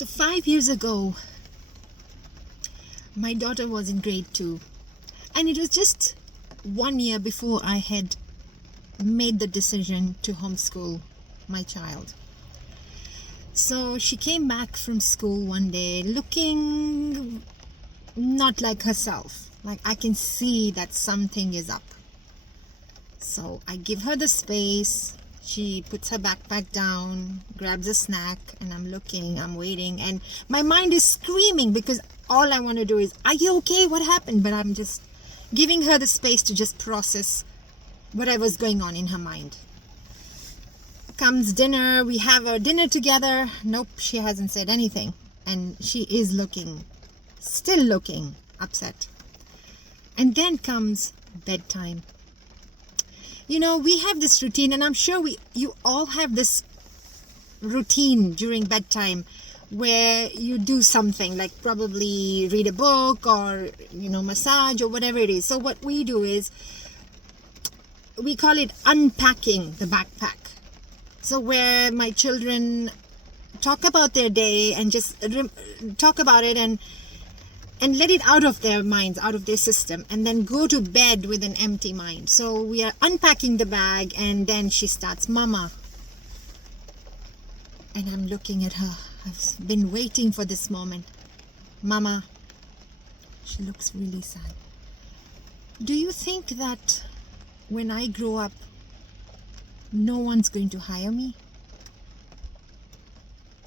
So 5 years ago, my daughter was in grade 2, and it was just 1 year before I had made the decision to homeschool my child. So she came back from school one day looking not like herself. Like I can see that something is up. So I give her the space. She puts her backpack down, grabs a snack, and I'm looking, I'm waiting, and my mind is screaming because all I want to do is, are you okay? What happened? But I'm just giving her the space to just process whatever's going on in her mind. Comes dinner, we have our dinner together. Nope, she hasn't said anything. And she is still looking upset. And then comes bedtime. You know, we have this routine, and I'm sure you all have this routine during bedtime where you do something like probably read a book or, massage or whatever it is. So what we do is we call it unpacking the backpack. So where my children talk about their day and just talk about it and let it out of their minds, out of their system, and then go to bed with an empty mind. So we are unpacking the bag, and then she starts, Mama. And I'm looking at her. I've been waiting for this moment. Mama. She looks really sad. Do you think that when I grow up, no one's going to hire me?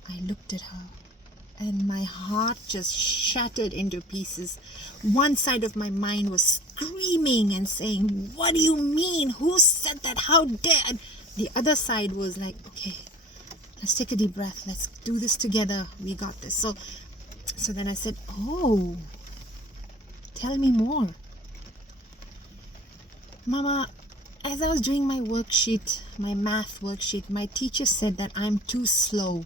I looked at her, and my heart just shattered into pieces. One side of my mind was screaming and saying, what do you mean? Who said that? How dare? And the other side was like, okay, let's take a deep breath. Let's do this together. We got this. So then I said, oh, tell me more. Mama, as I was doing my worksheet, my math worksheet, my teacher said that I'm too slow.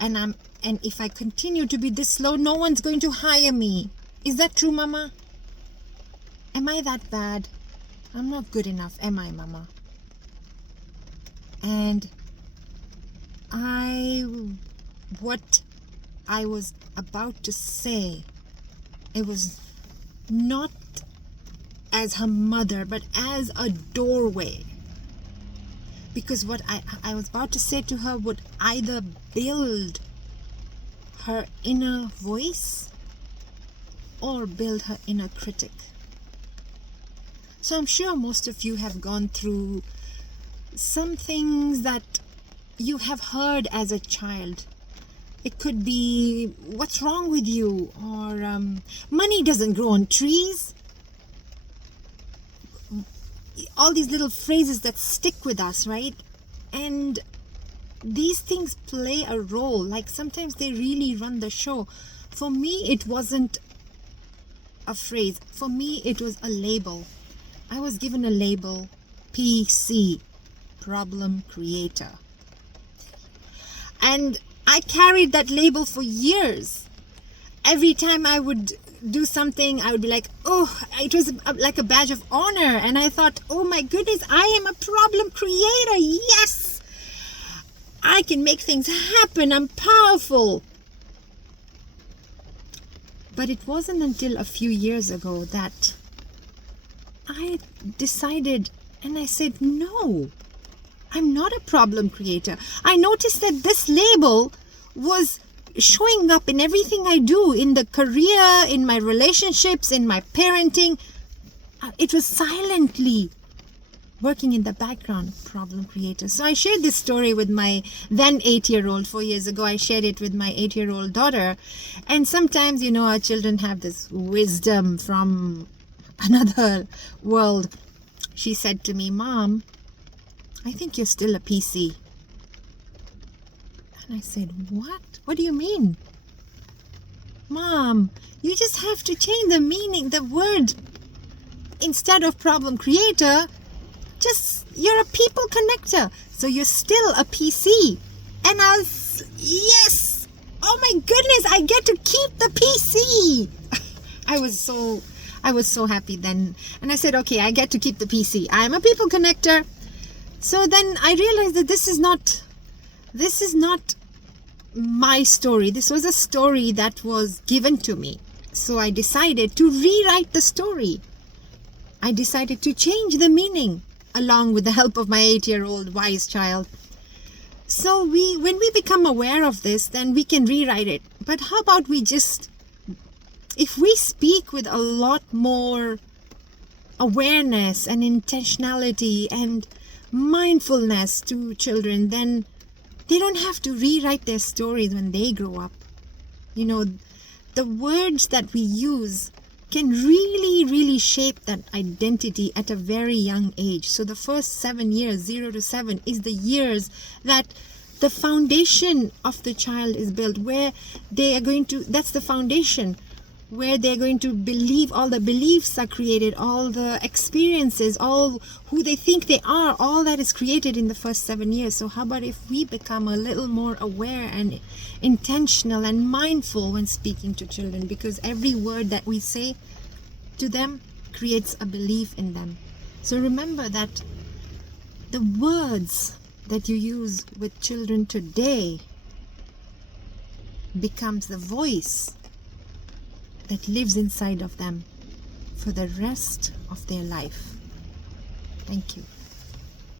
And if I continue to be this slow, no one's going to hire me. Is that true, Mama? Am I that bad? I'm not good enough, am I, Mama? And what I was about to say, it was not as her mother, but as a doorway. Because what I was about to say to her would either build her inner voice or build her inner critic. So I'm sure most of you have gone through some things that you have heard as a child. It could be, what's wrong with you? Or money doesn't grow on trees. All these little phrases that stick with us, right? And these things play a role. Like sometimes they really run the show. For me, it wasn't a phrase. For me, it was a label. I was given a label, PC, problem creator. And I carried that label for years. Every time I would do something, I would be like, oh, it was like a badge of honor. And I thought, oh my goodness, I am a problem creator. Yes, I can make things happen. I'm powerful. But it wasn't until a few years ago that I decided, and I said, no, I'm not a problem creator. I noticed that this label was showing up in everything I do, in the career, in my relationships, in my parenting. It was silently working in the background, problem creator. So I shared this story with my then 8-year-old. 4 years ago, I shared it with my 8-year-old daughter. And sometimes, our children have this wisdom from another world. She said to me, Mom, I think you're still a PC. And I said, what? What do you mean? Mom, you just have to change the meaning, the word. Instead of problem creator, you're a people connector. So you're still a PC. And I was, yes, oh my goodness, I get to keep the PC. I was so happy then. And I said, okay, I get to keep the PC. I'm a people connector. So then I realized that this is not my story. This was a story that was given to me. So I decided to rewrite the story. I decided to change the meaning along with the help of my 8-year-old wise child. So when we become aware of this, then we can rewrite it. But how about if we speak with a lot more awareness and intentionality and mindfulness to children, then they don't have to rewrite their stories when they grow up. The words that we use can really, really shape that identity at a very young age. So the first 7 years, 0 to 7, is the years that the foundation of the child is built, where that's the foundation where they're going to believe, all the beliefs are created, all the experiences, all who they think they are, all that is created in the first 7 years. So how about if we become a little more aware and intentional and mindful when speaking to children, because every word that we say to them creates a belief in them. So remember that the words that you use with children today becomes the voice that lives inside of them for the rest of their life. Thank you.